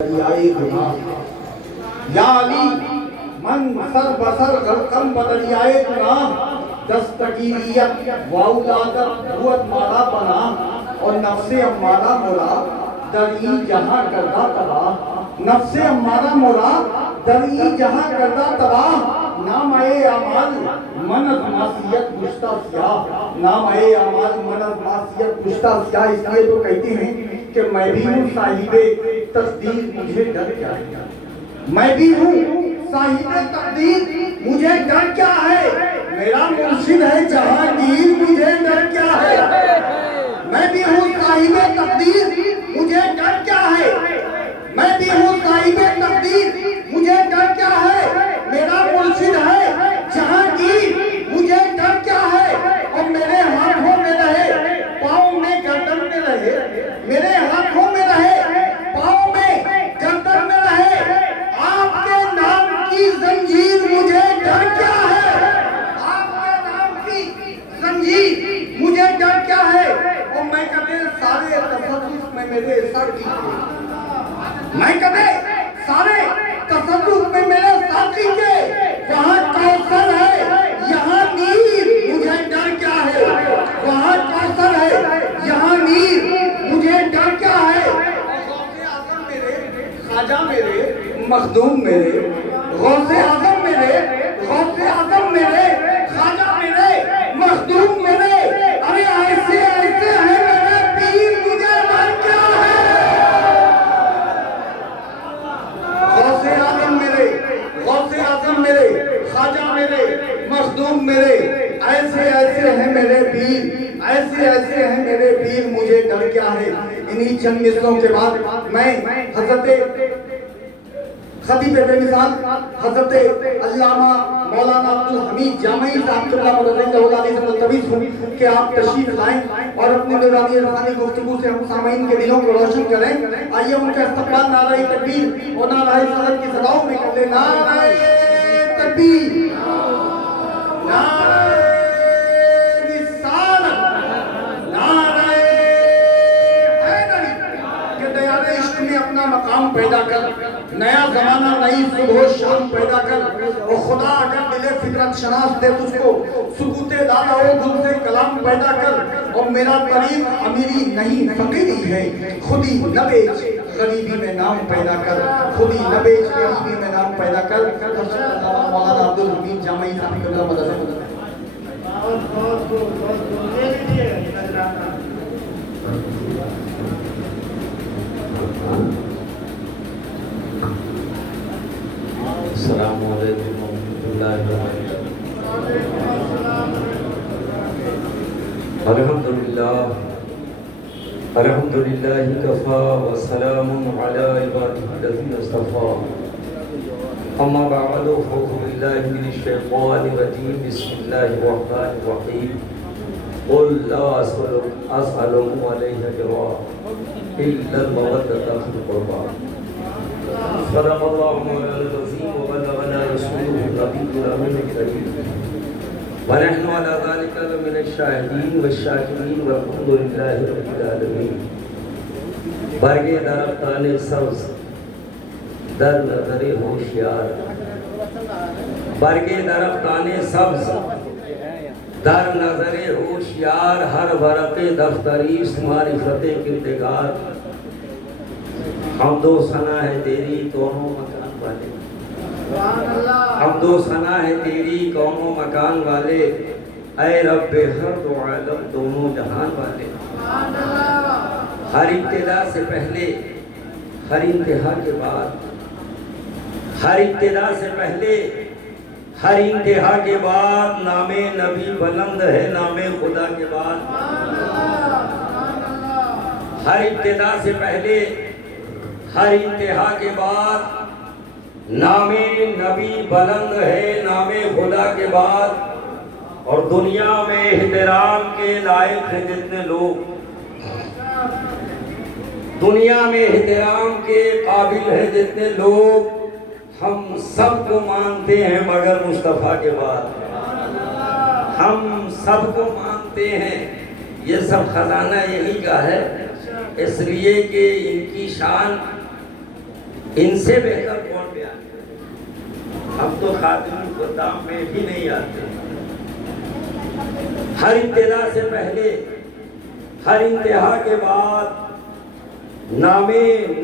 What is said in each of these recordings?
دریائے گناہ یا علی من سر بسر غرقم بدریائے گناہ دستگیریت واولادت قوت مارا بنا اور نفس امارہ مرا دری جہاں کردہ تباہ نفس امارہ مرا دری جہاں کردہ تباہ نام اے اعمال من از معصیت گشتہ سیاہ نام اے اعمال من از معصیت گشتہ سیاہ اس لیے تو کہتے ہیں کہ میں بھی ہوں صاحب تقدیر مجھے ڈر کیا ہے میں بھی ہوں صاحب تقدیر مجھے ڈر کیا ہے میرا مرشد ہے جہانگیر مجھے ڈر کیا ہے میں بھی ہوں صاحب تقدیر مجھے ڈر کیا ہے میں بھی ہوں صاحب تقدیر مجھے ڈر کیا ہے میرا مرشد ہے جہانگیر مجھے ڈر کیا ہے اور میرے ہاتھوں میں رہے پاؤں میں گردن میں رہے میرے ہاتھوں میں رہے پاؤں میں گردن میں رہے آپ کے نام کی زنجیر مجھے ڈر کیا ہے آپ کے نام کی زنجیر مجھے ڈر کیا ہے اور میں کبھی سارے تصوف میں میرے ساتھی کے میں کبھی سارے تصوف میں میرے ساتھی کے وہاں کوثر ہے یہاں نیر مجھے ڈر کیا ہے وہاں کوثر ہے یہاں نیر مجھے ڈر کیا ہے غوث اعظم میرے خواجہ میرے مخدوم میرے غوث اعظم میرے غوث اعظم میرے خواجہ میرے مخدوم میرے ارے ایسے ایسے ہیں میرے پیر مجھے ڈر کیا ہے غوث اعظم میرے غوث اعظم میرے خواجہ میرے مخدوم میرے ایسے ایسے ہیں میرے پیر ایسے ایسے ہیں میرے پیر مجھے ڈر کیا ہے انہی چند مصروں کے بعد میں حضرت خطیب بے مثال حضرت علامہ مولانا عبدالحمید جامعی صاحب قبلہ مدد اللہ علیہ سے ملتمس ہوں کہ آپ تشریف لائیں اور اپنی نورانی روحانی گفتگو سے ہم سامعین کے دلوں کو روشن کریں آئیے ان کا استقبال نعرہ تکبیر اور نعرہ رسالت کی صداؤں میں کر لیں نعرہ تکبیر نعرہ رسالت نعرہ حیدری کہ دیار عشق میں اپنا مقام پیدا کر نیا زمانہ نئی صبح و شام پیدا کر اور خدا اگر دل فطرت شناس دے تجھ کو سکوت دادا و دل سے کلام پیدا کر اور میرا طریق امیری نہیں فقیری ہے خودی نہ بیچ غریبی میں نام پیدا کر خودی نہ بیچ غریبی میں نام پیدا کر حضرت علامہ مولانا عبدالحمید جامعی صاحب قبلہ مدد السلام علیکم ورحمۃ اللہ وبرکاتہ الحمدللہ کفا وسلام علی عبادہ الذین اصطفیٰ اما بعد فاعوذ باللہ من الشیطان الرجیم بسم اللہ الرحمن الرحیم قل لا اسألکم علیہ اجرا الا المودۃ فی القربى صدق اللہ مولانا العظیم وبلغنا رسوله النبی الامین الکریم ونحن على ذلك لمن الشاهدین والشاکرین والحمد للہ رب العالمین برگ درختان سبز در نظر ہوشیار برگ درختان سبز در نظر ہوشیار ہر ورق دفتری معرفت کردگار حمد و ثنا ہے تیری دونوں مکان والے حمد و ثنا ہے تیری کونوں مکان والے اے رب ہر دو عالم دونوں جہان والے ہر ابتدا سے پہلے ہر انتہا کے بعد ہر ابتدا سے پہلے ہر انتہا کے بعد نام نبی بلند ہے نام خدا کے بعد ہر ابتدا سے پہلے ہر انتہا کے بعد نام نبی بلند ہے نام خدا کے بعد اور دنیا میں احترام کے لائق ہیں جتنے لوگ دنیا میں احترام کے قابل ہیں جتنے لوگ ہم سب کو مانتے ہیں مگر مصطفیٰ کے بعد ہم سب کو مانتے ہیں یہ سب خزانہ یہی کا ہے اس لیے کہ ان کی شان ان سے بہتر کون بیان کرے؟ ہم تو خاتم الخطام میں بھی نہیں آتے. ہر ابتدا سے پہلے، ہر انتہا کے بعد نام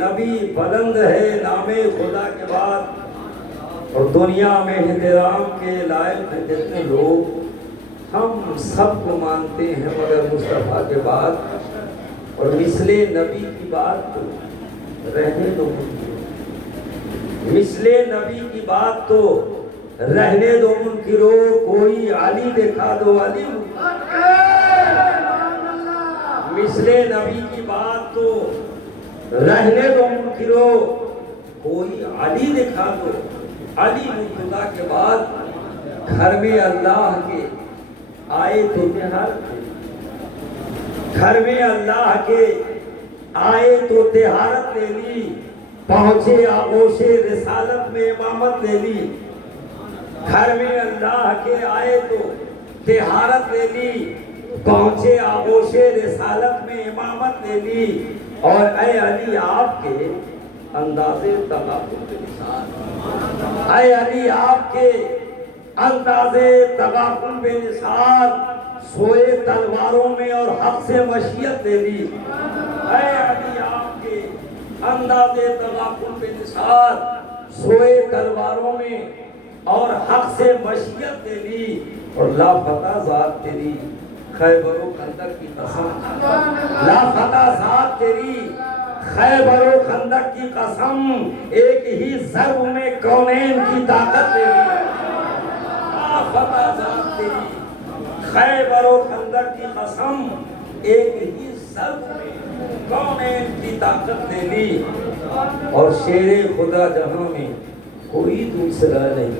نبی بلند ہے، نام خدا کے بعد. اور دنیا میں احترام کے لائق ہیں جتنے لوگ، ہم سب کو مانتے ہیں مگر مصطفیٰ کے بعد. اور مثل نبی کی بات تو رہنے دو، مثل نبی کی بات تو رہنے دو منکرو، کوئی علی دکھا دو علی. مثل نبی کی بات تو رہنے دو منکرو، کوئی علی دکھا دو. علی خدا کے بعد گھر میں اللہ کے آئے تو طہارت لے لی، گھر میں اللہ کے آئے تو طہارت لے لی. پہنچے آغوش رسالت میں امامت لے لی. گھر میں اللہ کے آئے تو طہارت لے لی، پہنچے آغوش رسالت میں امامت لے لی. اور اے علی آپ کے انداز تغافل بے نثار، اے علی آپ کے انداز تغافل بے نثار، سوئے تلواروں میں اور حق سے مشیت لے لی. اے علی آپ کے انداز تغافل بے نثار، سوئے تلواروں میں اور حق سے مشیت لے لی. اور لافتہ ذات تیری خیبر و خندق کی قسم، لافتہ ذات تیری خیبر و خندق کی قسم، ایک ہی ضرب میں کونین کی طاقت لے لی. لافتہ ذات تیری خیبر و خندق کی قسم، ایک ہی ضرب میں کونین کی طاقت لے لی. اور شیر خدا جہاں میں کوئی دوسرا نہیں،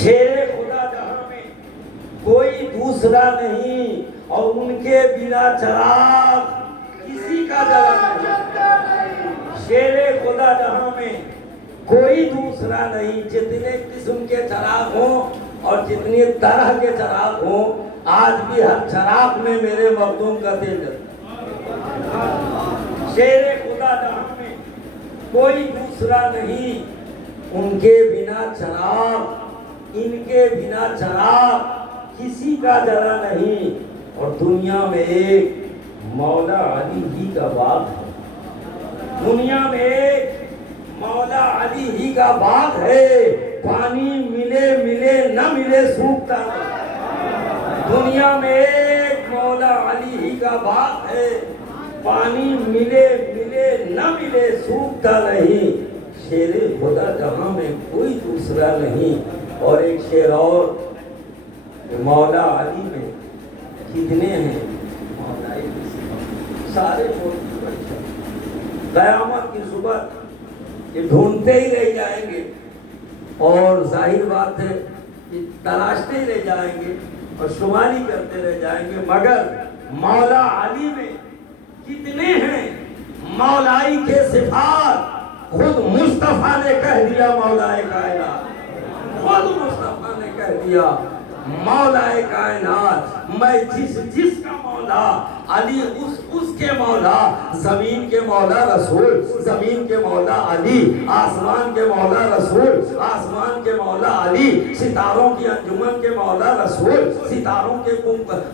شیر خدا جہاں میں کوئی دوسرا نہیں. اور ان کے بنا چراغ کسی کا جلا نہیں. شیر خدا جہاں میں کوئی دوسرا نہیں. جتنے قسم کے چراغ ہوں اور جتنی طرح کے چراغ ہوں، آج بھی ہر چراغ میں میرے مخدوم کا تیل جلتا. شیر خدا جہاں میں کوئی دوسرا نہیں. ان کے بنا چراغ، ان کے بنا چراغ کسی کا جلا نہیں. اور دنیا میں ایک مولا علی ہی کا باغ ہے، دنیا میں ایک مولا علی ہی کا باغ ہے. پانی ملے ملے نہ ملے سوکھتا نہیں. دنیا میں ایک مولا علی ہی کا باغ ہے، پانی ملے ملے نہ ملے سوکھتا نہیں. شیر خدا جہاں میں کوئی دوسرا نہیں. اور ایک شعر اور، مولا علی میں کتنے ہیں مولا علی، سارے قیامت کی صبح یہ ڈھونڈتے ہی رہ جائیں گے. اور ظاہر بات ہے کہ تلاشتے ہی رہ جائیں گے اور شماری کرتے رہ جائیں گے. مگر مولا علی میں کتنے ہیں مولائی کے صفات؟ خود مصطفیٰ نے کہہ دیا مولا کائنات، خود مصطفیٰ نے کہہ دیا مولا کائنات، میں جس کا مولا علی اس کے مولا. زمین کے مولا رسول، زمین کے مولا علی. آسمان کے مولا رسول، آسمان کے مولا علی. ستاروں کی انجمن کے مولا رسول، ستاروں کے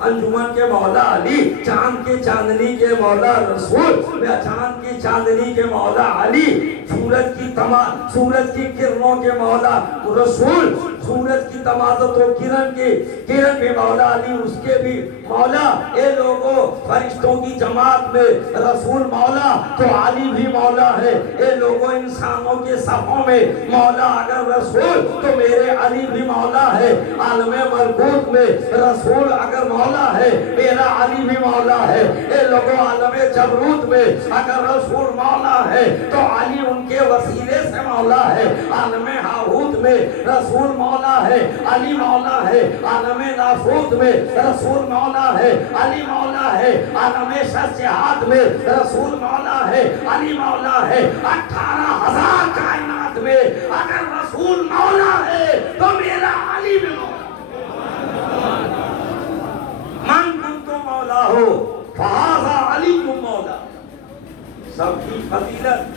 انجمن کے مولا علی. چاند کے چاندنی کے مولا رسول، چاند کی چاندنی کے مولا علی. سورج کی کرنوں کے مولا رسول، سورج کی تمازت و کرن کے مولا علی، اس کے بھی مولا. اے لوگوں، فرشتوں کی جماعت میں رسول مولا تو علی بھی مولا ہے. اے لوگوں، انسانوں کے صفوں میں مولا اگر رسول تو میرے علی بھی مولا ہے. عالم ملکوت میں رسول اگر مولا ہے، میرا علی بھی مولا ہے. اے لوگوں، عالم جبروت میں اگر رسول مولا ہے تو علی ان کے وسیلے سے مولا ہے. عالم ہاہوت میں رسول مولا ہے، علی مولا ہے. عالم ناسوت میں رسول مولا ہے، علی مولا ہے. عالم شجاعت میں رسول مولا ہے، علی مولا ہے. 18,000 کائنات میں اگر رسول مولا ہے تو میرا علی بھی مولا. من کنتم مولا ہو فہذا علی مولا. سب کی فضیلت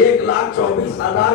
1,24,000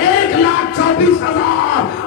1,24,000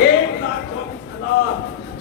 1,24,000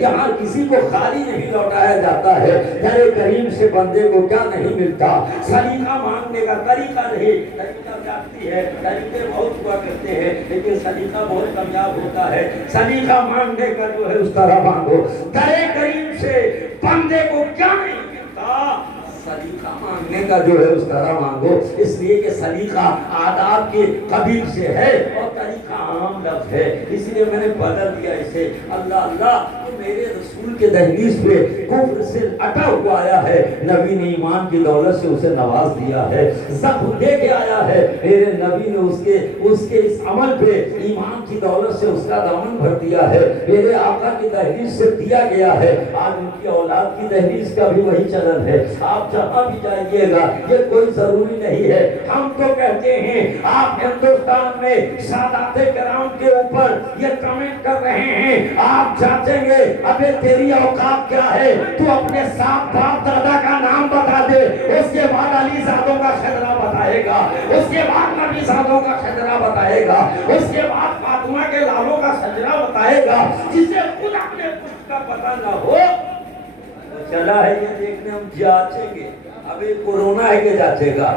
یہاں کسی کو خالی نہیں لوٹایا جاتا ہے. در کریم سے بندے کو کیا نہیں ملتا؟ سلیقہ مانگنے کا طریقہ نہیں. طریقہ جانتی ہے، طریقے بہت ہوا کرتے ہیں لیکن سلیقہ بہت کامیاب ہوتا ہے. سلیقہ مانگنے کا جو ہے اس طرح مانگو. در کریم سے بندے کو کیا نہیں ملتا؟ سلیقہ مانگنے کا جو ہے اس طرح مانگو. اس لیے کہ سلیقہ آداب کے قبیل سے ہے اور طریقہ عام لفظ ہے، اس لیے میں نے بدل دیا اسے. اللہ اللہ تو میرے رسول کے دہلیز پہ کفر سے اٹا ہوا آیا ہے، نبی نے ایمان کی دولت سے اسے نواز دیا ہے. زخم دے کے آیا ہے، میرے نبی نے اس کے اس عمل پہ ایمان کی دولت سے اس کا دامن بھر دیا ہے. میرے آقا کی دہلیز سے دیا گیا ہے. آج ان کی اولاد کی دہلیز کا بھی وہی چلن ہے. آپ جہاں بھی جائیے گا یہ کوئی ضروری نہیں ہے. ہم تو کہتے ہیں آپ ہندوستان میں سادات کرام کے اوپر یہ کمنٹ کر رہے ہیں، آپ جانچیں گے ابے تیری اوقات کیا ہے؟ تو اپنے سات باپ دادا کا نام بتا دے، اس کے بعد علی زادوں کا شجرہ بتائے گا، اس کے بعد نبی زادوں کا شجرہ بتائے گا، اس کے بعد فاطمہ کے لالوں کا شجرہ بتائے گا. جسے خود اپنے پشت کا پتہ نہ ہو چلا ہے یہ دیکھنے ہم جانچیں گے. اب یہ کورونا ہے کہ جانچے گا؟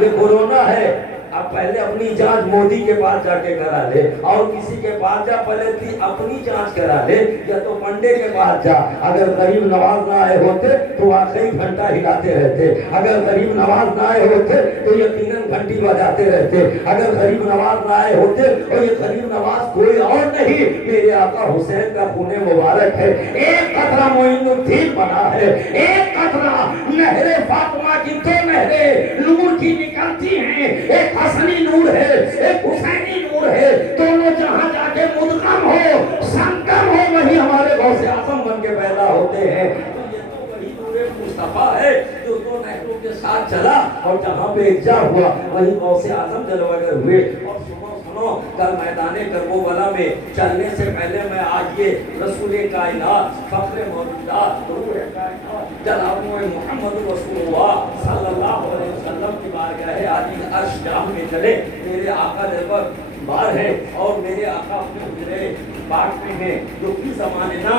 یہ کورونا ہے. اب پہلے اپنی جانچ مودی کے پاس جا کے کرا لے اور کسی کے پاس جا، پہلے اپنی جانچ کرا لے یا تو پنڈے کے پاس جا. اگر غریب نواز نہ آئے ہوتے تو واقعی گھنٹہ ہلاتے رہتے. اگر غریب نواز نہ آئے ہوتے تو یقیناً گھنٹی بجاتے رہتے. اگر غریب نواز نہ آئے ہوتے اور یہ غریب نواز کوئی اور نہیں، میرے آقا حسین کا خون مبارک ہے. ایک قطرہ معین الدین بنا ہے، ایک قطرہ نہر فاطمہ کی دو نہریں نور کی نکلتی ہیں. ایک حسنی نور ہے، ایک حسینی نور ہے. دونوں جہاں جا کے مدغم ہو، سنگم ہو، وہی ہمارے غوث اعظم بن کے پیدا ہوتے ہیں. تو یہ تو وہی نور مصطفیٰ ہے جو دو نہروں کے ساتھ چلا اور جہاں پہ اکجا ہوا وہی غوث اعظم جلوگر ہوئے. اور سنو کل میدان کربلا میں چلنے سے پہلے میں آج یہ رسول کائنات، فخر موجودات، روح کائنات جناب محمد رسول اللہ صلی اللہ علیہ وسلم کی بارگاہ عالی عرش جاہ میں چلے. میرے آقا دربار بار ہے اور میرے آقا اپنے حجرے پاک میں ہیں جو کی زمانے نا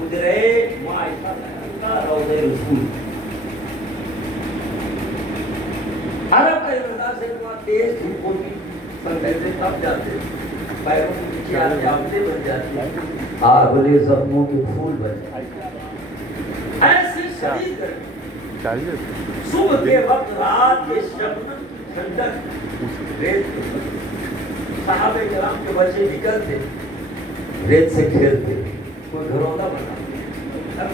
حجرے معائشہ کا روضہ رسول. عرب کا انداز سے اتنا تیز دھوپ ہوتی پہلے تب جاتے پیروں کی پیچھے آتے آمدے بن جاتی، آگلے زخموں کے پھول بن جاتے. ایسی شدید گرمی، صبح کے وقت رات کے شبنم کی ٹھنڈک، ریت صحابہ کرام کے بچے نکلتے ریت سے کھیلتے. کوئی گھروندا بنا،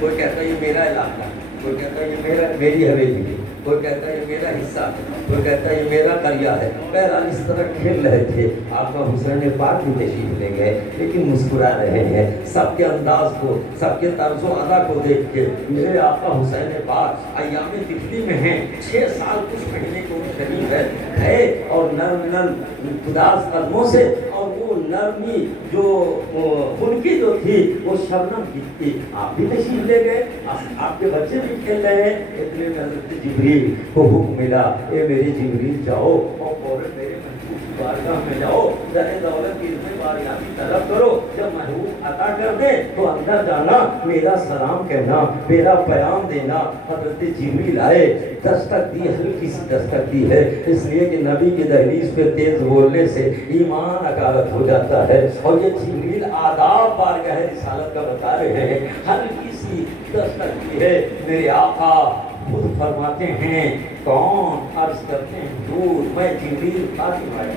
کوئی کہتا یہ میرا علاقہ، کوئی کہتا یہ میری حویلی ہے، کوئی کہتا ہے یہ میرا حصہ ہے، کوئی کہتا ہے یہ میرا قریہ ہے. بہرحال اس طرح کھیل رہے تھے. آقا حسین پاک بھی تشریف لے گئے لیکن مسکرا رہے ہیں. سب کے انداز کو، سب کے طرز و ادا کو دیکھ کے میرے آقا حسین پاک ایام طفلی میں ہیں، 6 سال کچھ مہینے کو قریب ہے اور نرم نرم خداس قدموں سے، اور وہ نرمی جو ان کی جو تھی وہ شبنم کی تھی. آپ بھی تشریف لے گئے، آپ کے بچے بھی کھیل رہے ہیں. اتنے میں حضرت جبریل کو حکم ملا، اے میرے جبریل جاؤ اور فوراً میرے محبوب کی بارگاہ میں جاؤ، در دولت کی علم باریابی طلب کرو. جب محبوب عطا کر دے تو اندر جانا، میرا سلام کہنا، میرا پیام دینا. حضرت جبریل آئے، دستک دی، ہلکی سی دستک دی ہے، اس لیے کہ نبی کی دہلیز پہ تیز بولنے سے ایمان اکالت ہو جاتا ہے. اور یہ جبریل آداب بارگاہ رسالت کا بتا رہے ہیں. ہلکی سی دستک دی ہے. میرے آقا خود فرماتے ہیں کون؟ عرض کرتے ہیں حضور میں جبریل خاتم آئے.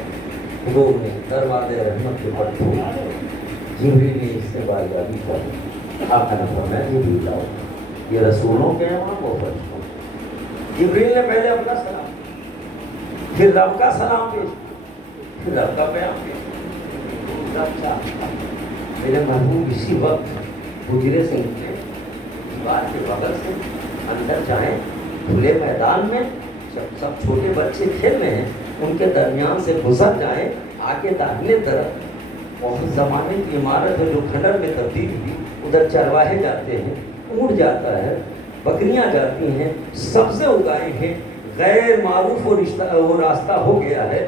حضور نے دروازے رحمت کے پر کھولا. جبریل نے اس سے بارگاہی کی. آقا نے فرمایا جبریل آؤ، یہ رسولوں کے ہیں وہاں وہ فرشتوں. جبریل نے پہلے اپنا سلام، پھر رب کا سلام پیش، پھر رب کا پیام پیش. رب چاہتا میرے محبوب اسی وقت حجرے سے نکلے، دیوار کے بغل سے اندر جائیں، کھلے میدان میں سب چھوٹے بچے کھیل رہے ہیں ان کے درمیان سے گزر جائیں، آگے داہنے طرف بہت زمانے کی عمارت ہے جو کھنڈر میں تبدیل ہوئی. ادھر چرواہے جاتے ہیں، اونٹ جاتا ہے، بکریاں جاتی ہیں، سبزے اگائے ہیں. غیر معروف وہ راستہ ہو گیا ہے.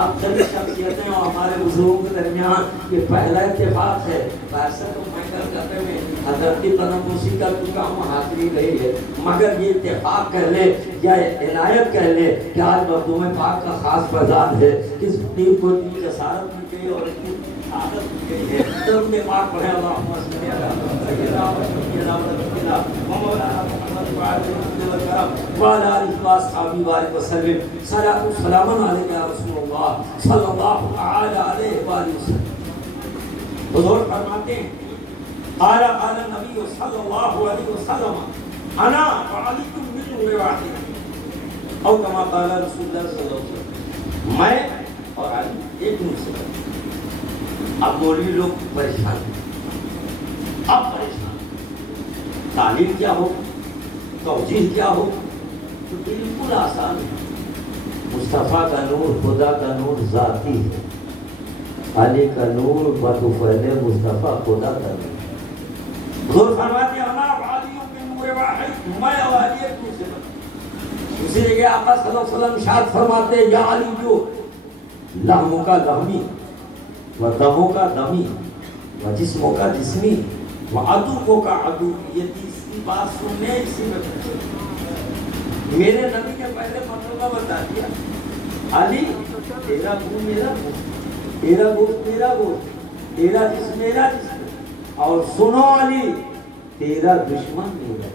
اب سبھی شخصیتیں اور ہمارے بزرگوں کے درمیان یہ پہلا اتفاق ہے. ویسے تو میں کلکتے میں حضرت کی تنفسی کا چکا ہوں، حاضری رہی ہے، مگر یہ اتفاق کہہ لے یا عنایت کہہ لے کہ آج مخدوم پاک کا خاص فیضان ہے. اس پیر کو اتنی جسارت دی گئی اور اتنی عادت دی گئی ہے. درود پاک پڑھیں اللہم صلی علی سیدنا مولانا محمد وعلی آلہ واصحابہ وبارک وسلم. صلاۃ و سلام علیک یا رسول اللہ صلی اللہ تعالی علیہ وآلہ وسلم. حضور فرماتے ہیں قال النبی صلی اللہ علیہ وسلم انا وعلیکم من نور واحد او کما قال رسول اللہ صلی اللہ علیہ وسلم. میں اور علی ایک نور سے. اب مولوی لوگ پریشان ہیں، اب پریشان. تعلیم کیا ہو، توجیہ کیا ہو، تو بالکل آسان ہے. مصطفیٰ کا نور خدا کا نور ذاتی ہے. علی کا نور بدفعل مصطفیٰ خدا کا نور. حضور فرماتے ہیں انا وعلی من نور واحد، میں اور علی ایک دوسرے پر. اسی لیے آقا صلی اللہ علیہ وسلم ارشاد فرماتے ہیں یا علی جو لحموں کا لحمی و دموں کا دمی و جسموں کا جسمی و عدووں کا عدو. یہ تیسری بات سننے اسی میں میرے نبی نے پہلے مطلب بتا دیا. علی تیرا خون میرا خون، تیرا گوشت میرا گوشت، تیرا جسم میرا جسم. اور سنو علی تیرا دشمن میرا.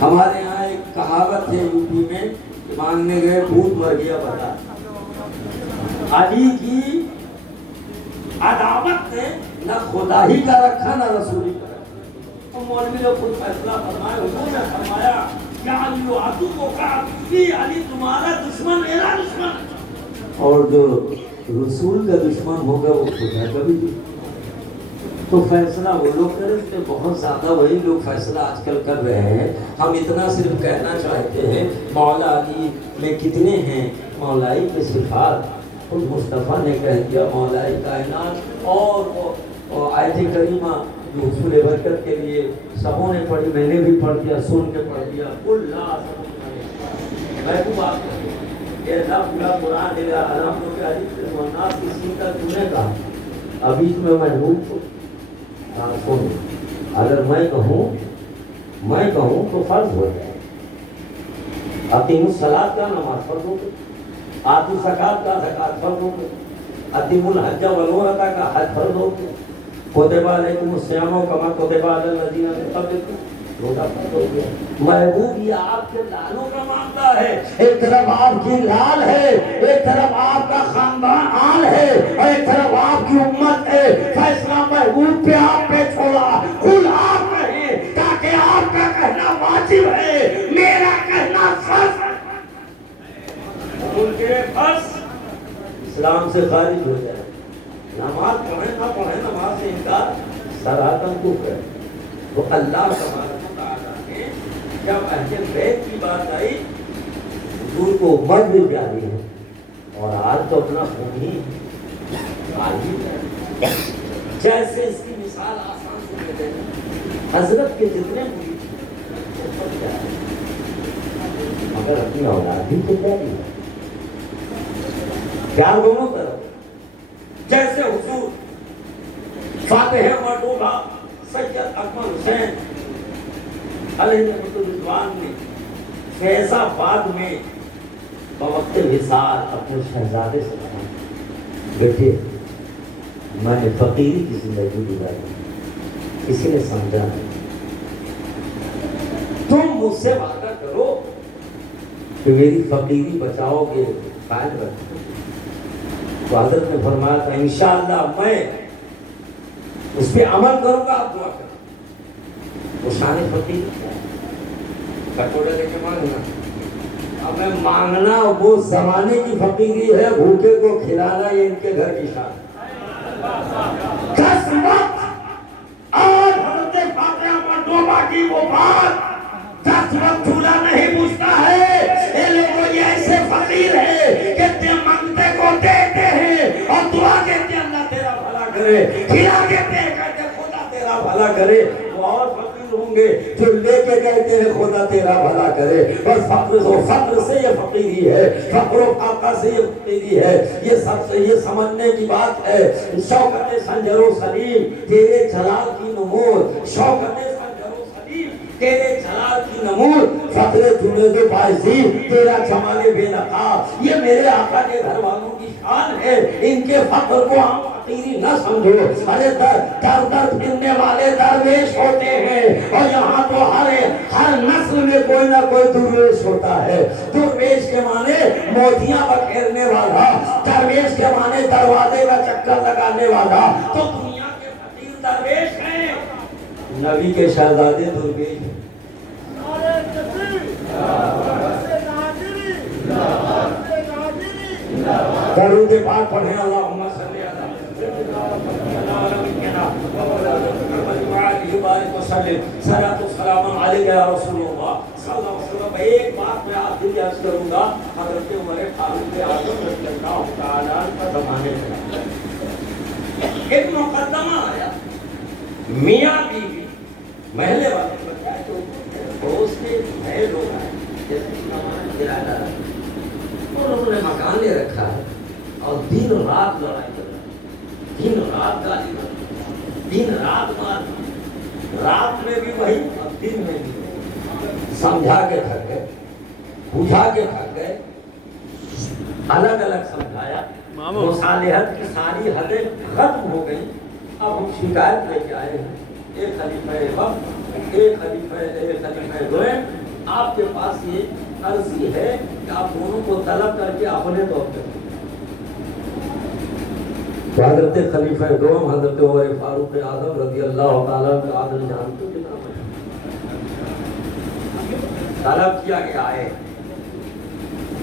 ہمارے یہاں ایک کہاوت ہے یو پی میں کہ مانگنے گئے بھوت مر گیا بتا. علی کی عداوت نے نہ خدا ہی کا رکھا نہ رسولی کا رکھا. تو مولوی نے خود فیصلہ فرمایا، حضور نے فرمایا کہ علی عدو کا عدو، علی تمہارا دشمن میرا دشمن. اور جو رسول کا دشمن ہوگا وہ خدا کا بھی دشمن. تو فیصلہ وہ لوگ کریں کہ بہت زیادہ وہی لوگ فیصلہ آج کل کر رہے ہیں. ہم اتنا صرف کہنا چاہتے ہیں مولا علی میں کتنے ہیں، مولائی کے صفات خود مصطفیٰ نے کہہ دیا. مولائی کائنات اور آیت کریمہ جو حصول برکت کے لیے سبوں نے پڑھی، میں نے بھی پڑھ دیا، سن کے پڑھ دیا. کل لا محبوب آپ کہ اللہ پورا قرآن دے گا علامتوں کے حدیث کے مناس کسی کا چنے کا ابھی میں محبوب کو سن. اگر میں کہوں تو فرض ہو جائے. اقیم الصلاۃ کا نماز فرض ہو گئی، آتوا الزکوٰۃ کا زکوٰۃ فرض ہو گئی، اتموا الحج والعمرۃ کا حج فرض ہو گیا. کتب علیکم الصیام کما کتب علی الذین من قبلکم، روزہ فرض ہو گیا. محبوب یہ آپ کے لالوں کا معاملہ ہے. ایک طرف آپ کی لال ہے، ایک طرف آپ کا خاندان آل ہے، اور ایک طرف آپ کی امت ہے. فیصلہ محبوب پہ آپ پہ چھوڑا. کل آپ کہیں تاکہ آپ کا کہنا واجب ہے، میرا کہنا فرض ہے. ان کے فرض اسلام سے خارج ہو جائے. نماز پڑھیں نہ پڑھیں، نماز سے انکار سراہتاً کفر ہے. تو اللہ تبارک و تعالیٰ نے جب اہل بیت کی بات آئی، حضور کو امت بھی پیاری ہے اور آج تو اپنا خون ہی عالی ہے. جیسے اس کی مثال آسان سے دے دیں، حضرت کے جتنے بھی مگر اپنی اولاد بھی تو پیاری ہے. پیار دونوں طرف. جیسے حضور فاتح مردوبہ سید اکمل حسین علیہ رضوان نے فیض آباد میں بوقت وصال اپنے شہزادے سے کہا، بیٹے میں نے فقیری کی زندگی گزاری، کسی نے سمجھا نہیں، تم مجھ سے وعدہ کرو کہ میری فقیری بچاؤ گے، قائم رکھو. تو حضرت نے فرمایا تھا انشاءاللہ میں اس پہ عمل کروں گا، آپ دعا کریں. وہ شان فقیر کٹورا لے کے مانگنا. اب میں مانگنا وہ زمانے کی فقیری ہے، بھوکے کو کھلانا یہ ان کے گھر کی شان. 10 وقت اور حضرت فاطمہ مردوبہ کی وہ بات 10 وقت چولہا نہیں پوچھتا ہے. یہ لوگ یہ ایسے فقیر ہے کہ مانگتے کو دیتے ہیں اور دعا دیتے اللہ تیرا بھلا کرے، کھلا دیتے ہیں کہتے خدا تیرا بھلا کرے. وہ اور فقیر ہوں گے جو لے کے کہتے ہیں خدا تیرا بھلا کرے. اور فقر سے یہ فقیری ہے, فقر و فاقہ سے یہ فقیری ہے. یہ سمجھنے کی بات ہے. شوکت سنجر و سلیم تیرے جلال کی نمود, شوکت سنجر و سلیم تیرے جلال کی نمود, فقر جنید و باعثی تیرا جمال بے نقاب. یہ میرے آقا کے گھر والوں کی شان ہے. ان کے فقر کو ہم فقیری نہ سمجھو. ارے در پھرنے والے درویش ہوتے ہیں, اور یہاں تو ہر نسل میں کوئی نہ کوئی درویش ہوتا ہے. درویش کے معنی موتیاں بکھیرنے والا, درویش کے معنی دروازے کا چکر لگانے والا. تو دنیا کے فقیر درویش ہیں, نبی کے شہزادے درویش ہیں. درود پاک پڑھیں. اللہم صلی صلاۃ و سلام علیک یا رسول اللہ صلی اللہ علیہ وسلم. ایک بات میں آپ دل عرض کروں گا, حضرت عمر فاروق اعظم رضی اللہ تعالیٰ عنہ کا زمانے میں ایک مقدمہ آیا. میاں بیوی محلے والے بتائے تو پڑوس کے نئے لوگ آئے, جیسے کرایہ دار, انہوں نے مکان لے رکھا ہے اور دن رات لڑائی کر رہا ہے, دن رات گالی کر رہا ہے, دن رات مار, رات میں بھی وہی اور دن میں بھی وہی. سمجھا کے تھک گئے, بجھا کے تھک گئے, الگ الگ سمجھایا, مصالحت کی ساری حدیں ختم ہو گئی. اب ہم شکایت لے کے آئے ہیں, ایک خلیفہ وقت, ایک خلیفہ دوئم, آپ کے پاس یہ عرضی ہے کہ آپ دونوں کو طلب کر کے اپنے طور پہ. حضرت خلیفہ دوم حضرت عمر فاروق اعظم رضی اللہ تعالیٰ عنہ عادل جانتے ہو کتنا طلب کیا گیا ہے.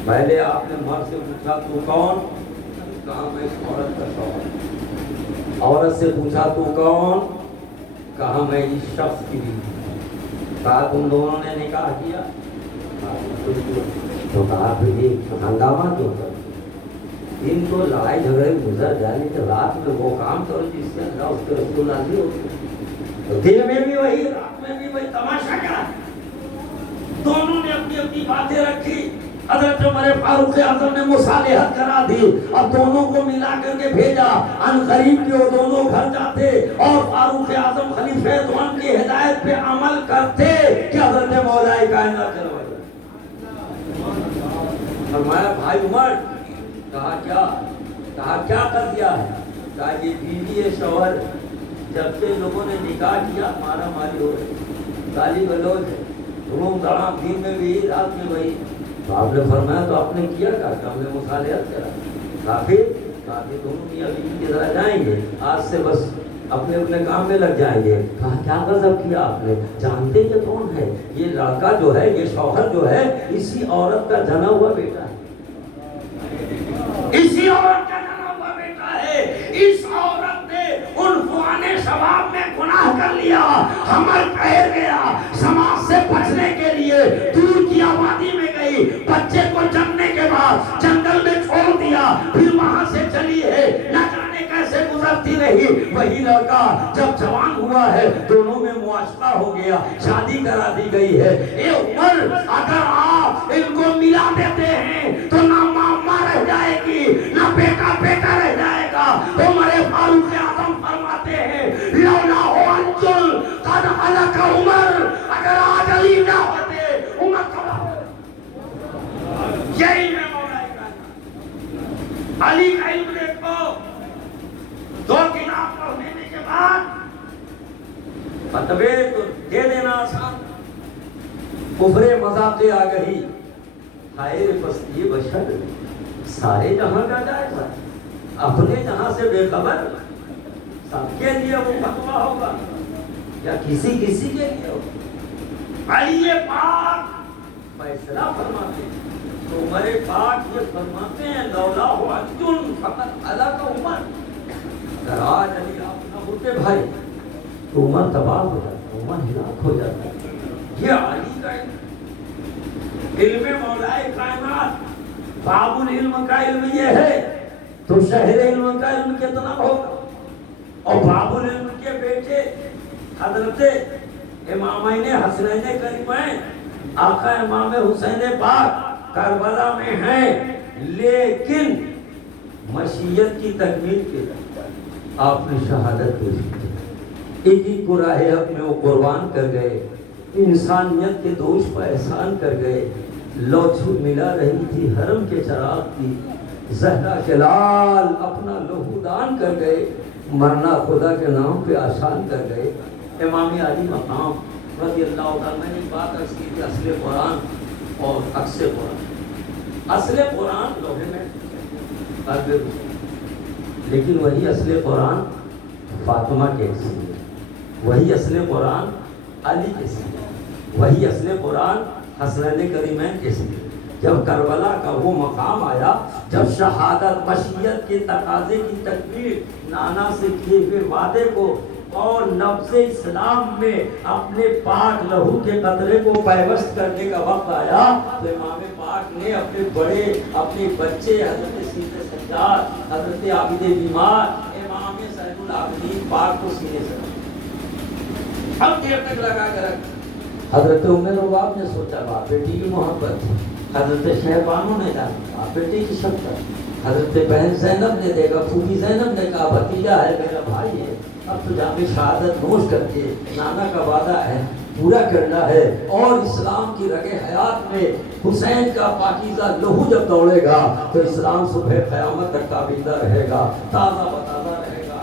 پہلے آپ نے مرد سے پوچھا تو کون, کہا میں اس عورت کا شوہر. عورت سے پوچھا تو کون, کہا میں اس شخص کی بیوی. کہا تم دونوں نے نکاح کیا, تو کہا پھر یہ ہنگامہ کیوں کر, دن تو لڑائی جھگڑے گزر جائے, لیکن رات میں وہ کام کرو جس سے اللہ اس کے رسول راضی ہوتے. دن میں بھی وہی, رات میں بھی وہی. تماشا کیا ہے, دونوں نے اپنی اپنی باتیں رکھی. حضرت عمر فاروق اعظم نے مصالحت کرا دی, اب دونوں کو ملا کر کے بھیجا. ان قریب کے وہ دونوں گھر جاتے اور فاروق اعظم خلیفہ دوم کی ہدایت پہ عمل کرتے کہ حضرت مولا کائنات چلو. فرمایا بھائی عمر, کہا کیا کر دیا ہے, کہا یہ بیوی ہے شوہر, جب سے لوگوں نے نکاح کیا مارا ماری ہو رہی, گالی گلوچ ہے, دھوم دھڑام, دن میں بھی رات میں وہی. تو آپ نے فرمایا تو آپ نے کیا, کہا کہ ہم نے مصالحت کرا. کافی دونوں میاں بیوی کی طرح جائیں گے, آج سے بس اپنے اپنے کام میں لگ جائیں گے. کہا کیا غضب کیا آپ نے, جانتے یہ کون ہے, یہ لڑکا جو ہے, یہ شوہر جو ہے, اسی عورت کا جنا ہوا بیٹا ہے, اسی عورت کا جنا ہوا بیٹا ہے. اس عورت نے عنفوان شباب میں گناہ کر لیا, حمل ٹھہر گیا, سماج سے بچنے کے لیے دور کی آبادی میں گئی, بچے کو جننے کے بعد جنگل میں چھوڑ دیا, پھر وہاں سے چلی ہے, نہ جانے کیسے گزرتی رہی. وہی لڑکا جب جوان ہوا ہے, دونوں میں معاشرہ ہو گیا, شادی کرا دی گئی ہے. اے عمر, اگر آپ ان کو ملا دیتے ہیں تو نہ ماں رہ جائے گی, نہ بیٹا بیٹا رہ جائے گا. عمر فاروق اعظم فرماتے ہیں لولا ہو انجل قد ہلک عمر, اگر آج علی نہ ہوتے عمر تباہ ہو. یہی ہے مولا کائنات. علی کا علم دیکھو, 2 کتاب پڑھنے کے بعد فتوے تو دے دینا آسان, کفر مذاق آگہی, خیر پستی بشر, سارے جہاں کا جائزہ, اپنے جہاں سے بے خبر, سب کے لیے وہ فتویٰ ہوگا یا کسی کے لیے ہوگا. علی پاک فیصلہ فرماتے ہیں, تو عمر پاک یہ فرماتے ہیں لولا ہو انجن فقط ہلاک عمر, اگر آج علی آپ نہ ہوتے بھائی تو عمر تباہ ہو جاتا, عمر ہلاک ہو جاتا. یہ علی کا علم مولا کائنات, باب العلم کا علم یہ ہے, تو شہر علم کا علم کتنا ہوگا. اور باب العلم کے بیٹے حضرت امامین حسنین کریمین آقا امام حسین پاک کربلا میں ہیں، لیکن مشیت کی تکمیل کے لیے آپ نے شہادت پیش کی، ایک ایک کو راہ حق میں وہ قربان کر گئے، انسانیت کے دوش پر احسان کر گئے۔ لو چھو ملا رہی تھی حرم کے چراغ کی، زہرا کے لال اپنا لہو دان کر گئے، مرنا خدا کے نام پہ آسان کر گئے۔ امام علی مقام رضی اللہ عنہ، میں نے بات عرض کی تھی اصل قرآن اور عکس قرآن۔ اصل قرآن لوہے میں قلب رسول، لیکن وہی اصل قرآن فاطمہ کے سینے، وہی اصل قرآن علی کے سینے، وہی اصل قرآن حسنین کریمین کے سینے۔ جب کربلا کا وہ مقام آیا، جب شہادت مشیت کے تقاضے کی تکمیل، نانا سے کیے ہوئے وعدے کو اور نبض اسلام میں اپنے پاک لہو کے قطرے کو پیوست کرنے کا وقت آیا، تو امام پاک نے اپنے بڑے، اپنے بچے حضرت سید سجاد، حضرت عابد بیمار، امام سید العابدین پاک کو سینے سے ہم دیر تک لگا کر رکھ۔ حضرت ام رباب نے سوچا باپ بیٹی کی محبت، حضرت شہبانو نے جانا باپ بیٹی کی شفقت، حضرت بہن زینب نے دیکھا، پھوپھی زینب نے کہا بھتیجا ہے میرا بھائی ہے، اب تو جا کے شہادت نوش کر کے نانا کا وعدہ ہے پورا کرنا ہے، اور اسلام کی رگ حیات میں حسین کا پاکیزہ لہو جب دوڑے گا تو اسلام صبح قیامت تک تابندہ رہے گا، تازہ بتازہ رہے گا۔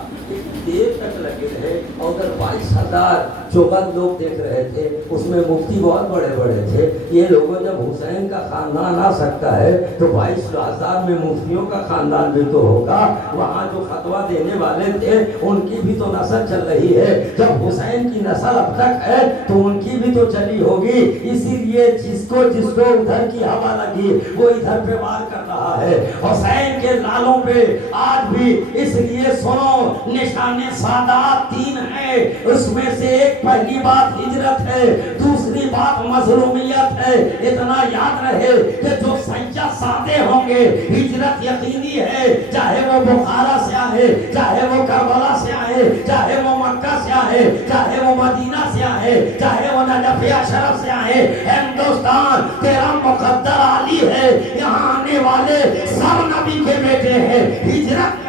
دیر تک لگے رہے، اور ادھر 22,000 چوبند لوگ دیکھ رہے تھے، اس میں مفتی بہت بڑے بڑے تھے۔ یہ لوگوں جب حسین کا خاندان آ سکتا ہے تو 22,000 میں مفتیوں کا خاندان بھی تو ہوگا، وہاں جو فتویٰ دینے والے تھے ان کی بھی تو نسل چل رہی ہے، جب حسین کی نسل اب تک ہے تو ان کی بھی تو چلی ہوگی، اسی لیے جس کو ادھر کی ہوا لگی وہ ادھر پہ وار کر رہا ہے۔ حسین کے لالوں پہ آج بھی اس لیے سنو، نشان سادات 3 ہے، اس میں سے ایک پہلی بات ہجرت ہے، دوسری بات مظلومیت ہے۔ اتنا یاد رہے کہ جو سیاح سادے ہوں گے ہجرت یقینی ہے، چاہے وہ بخارا سے آئے، چاہے وہ کربلا سے آئے، چاہے وہ مکہ سے آئے، چاہے وہ مدینہ سے آئے، چاہے وہ نجف اشرف سے آئے، ہندوستان تیرا مقدر علی ہے، یہاں آنے والے سب نبی کے بیٹے ہیں۔ ہجرت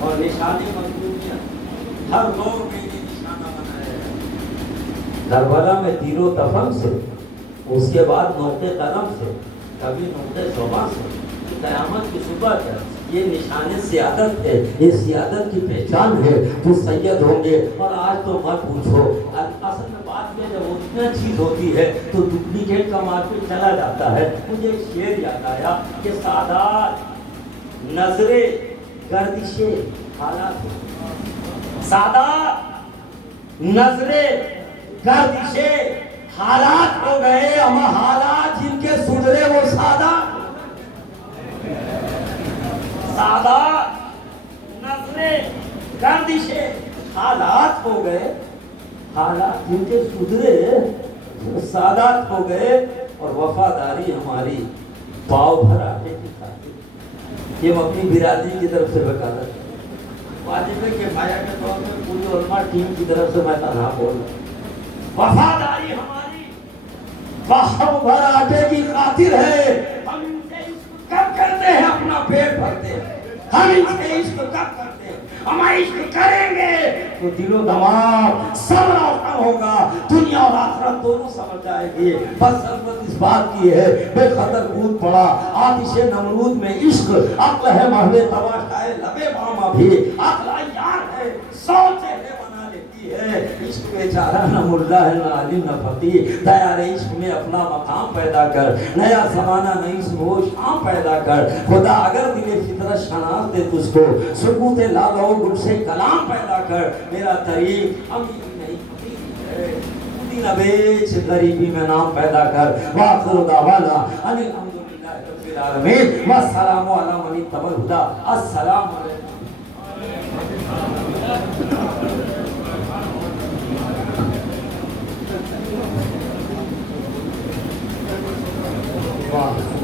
اور نشانی مظلومیت ہر دور میں یہ نشانہ بنایا ہے۔ کربلا میں تیر و تفنگ سے، اس کے بعد نوقے قلم سے، کبھی نوقے صبح سے، قیامت کی صبح تک یہ نشان سیادت ہے، یہ سیادت کی پہچان ہے، تو سید ہوں گے۔ اور آج تو مت پوچھو، اصل میں بات یہ جب اتنا چیز ہوتی ہے تو ڈپلیکیٹ کا مارکیٹ چلا جاتا ہے۔ مجھے ایک شعر یاد آیا کہ سادات نظرے گردش حالات، سادات نظرے گردش حالات ہو گئے، اما حالات جن کے سدھرے وہ سادات، سادات نظرے گردش حالات ہو گئے، حالات جن کے سدھرے سادات ہو گئے، اور وفاداری ہماری پاؤ بھر آٹے کی کھاتی۔ یہ ہم اپنی برادری کی طرف سے وکالت ہے، واجب ہے کہ مایا کے طور پر پوری علماء ٹیم کی طرف سے میں تنہا بول رہا ہوں، وفاداری ہماری پاؤ بھر آٹے کی خاطر ہے۔ ہم ان سے عشق کب کرتے ہیں اپنا پیٹ بھرتے ہیں، ہم ان سے عشق کب کرتے ہیں، ہم عشق کریں گے تو دل و دماغ سب روشن ہوگا، دنیا اور آخرت دونوں سمجھ جائے گی۔ بس ضرورت اس بات کی ہے، بے خطر کود پڑا آتش نمرود میں عشق، عقل ہے محو تماشائے لبے باما بھی، عقل عیار ہے 100 چہرے بنا لیتی ہے۔ عشق بیچارہ نہ ملا ہے نہ عالم نہ فقیر، تیار عشق میں اپنا مقام پیدا کر، نیا زمانہ نئی صبح شام پیدا کر۔ خدا اگر دل فطرت شناخت دے تجھ کو، سکوت لالو گل سے کلام پیدا کر۔ میرا طریق امیر نہیں فقیر ہے، خودی نہ بیچ غریبی میں نام پیدا کر۔ وآخر دعوانا ان الحمدللہ رب العالمین والسلام علی من اتبع الہدی۔ السلام علیکم۔ واہ